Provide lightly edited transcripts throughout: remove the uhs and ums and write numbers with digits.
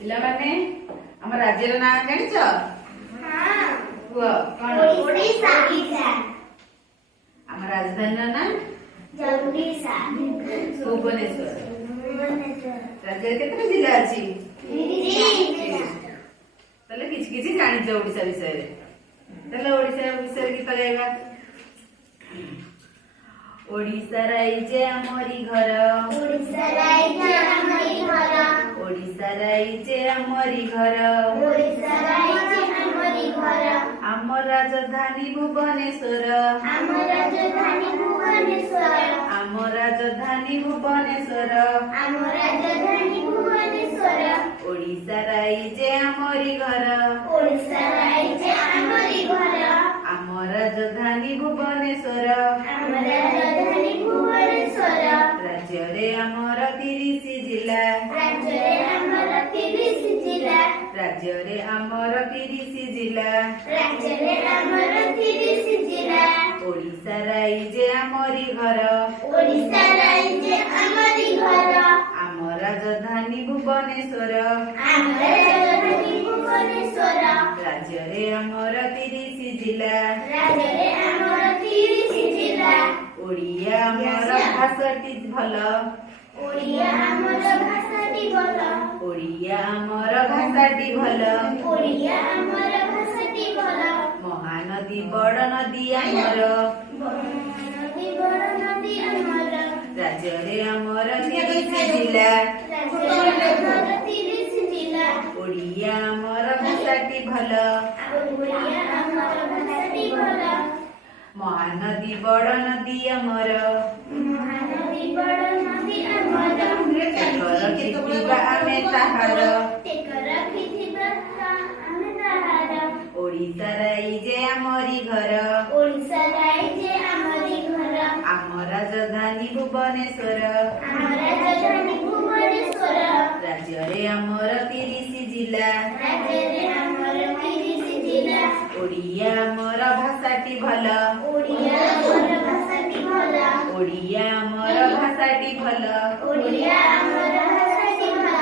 ପିଲାମାନେ ଆମ ରାଜ୍ୟର ନାଁ ଜାଣିଛ? କୁହ କଣ? ଓଡ଼ିଶା। ଆମ ରାଜଧାନୀର ନାଁ ଭୁବନେଶ୍ୱର। ରାଜ୍ୟରେ କେତେଟା ଜିଲ୍ଲା ଅଛି? ତାହେଲେ କିଛି କିଛି ଜାଣିଛ ଓଡିଶା ବିଷୟରେ। ତାହେଲେ ଓଡିଶା ବିଷୟରେ ଗୀତ ଗାଇବା। ओडिशा राइजे आमरी घर, ओडिशा राइजे आमरी घर, ओडिशा राइजे आमरी घर, ओडिशा राइजे आमरी घर, आम राजधानी भुवनेश्वर, आम राजधानी भुवनेश्वर, आम राजधानी भुवनेश्वर, आम राजधानी भुवनेश्वर, ओडिशा राइजे आमरी घर, ओडिशा राइजे आमरी घर, आम राजधानी भुवनेश्वर, आम राजधानी भुवनेश्वर, राज्य रे आमर 30 जिला, राज्य रे आमर 30 जिला, राज्य रे आमर 30 जिला, राज्य रे आमर 30 जिला, ओडिशा राइजे आमरी घर, ओडिशा राइजे आमरी घर, आम राजधानी भुवनेश्वर, आम राजधानी भुवनेश्वर, राज्य रे आमर 30 जिला, राज्य रे आमर 30 जिला, ओडिया आमर भाषाटी भल, ओडिया आमर भाषाटी भल, ओडिया आमर भाषाटी भल, ओडिया आमर भाषाटी भल, महानदी बड़ नदी आमर, नदी बड़ नदी आमर, राज्य रे आमर 30 जिला, राज्य रे आमर 30 जिला, ओडिया आमर भाषाटी भल, ओडिया आमर भाषाटी भल, महानदी बड़ नदी आमर, महानदी बड़ नदी आमर, एकर ଖିଥିବା ଆମେ ତାହାର, टेकर रखिथिबा आमे ताहार, ओडिशा राइजे आमरी घर, ओडिशा राइजे आमरी घर, आम राजधानी भुवनेश्वर, आम राजधानी भुवनेश्वर, राज्य रे आमर 30 जिला, राज्य रे आमर 30 जिला, ओडिया आमर भाषाटी भल, ओडिया आमर भाषाटी भल, ओडिया आमर भाषाटी भल, ओडिया आमर भाषाटी भल,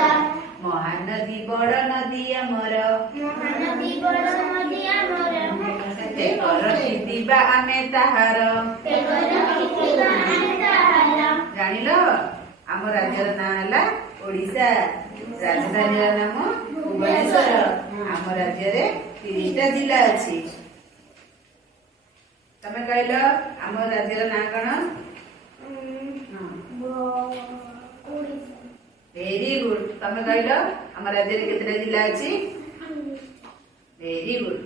महानदी बड़ नदी आमर, महानदी बड़ नदी आमर, एकर ଖିଥିବା ଆମେ ତାହାର। टेकर रखिथिबा आमे ताहार। ଜାଣିଲ ଆମ ରାଜ୍ୟର ନାଁ ହେଲା ଓଡିଶା, ରାଜଧାନୀର ନାମ ଭୁବନେଶ୍ୱର, ଆମ ରାଜ୍ୟରେ 30ଟା ଜିଲ୍ଲା ଅଛି। ତମେ କହିଲ ଆମ ରାଜ୍ୟର ନାଁ କଣ? Very good. ତମେ କହିଲ ଆମ ରାଜ୍ୟରେ କେତେଟା ଜିଲ୍ଲା ଅଛି? Very good.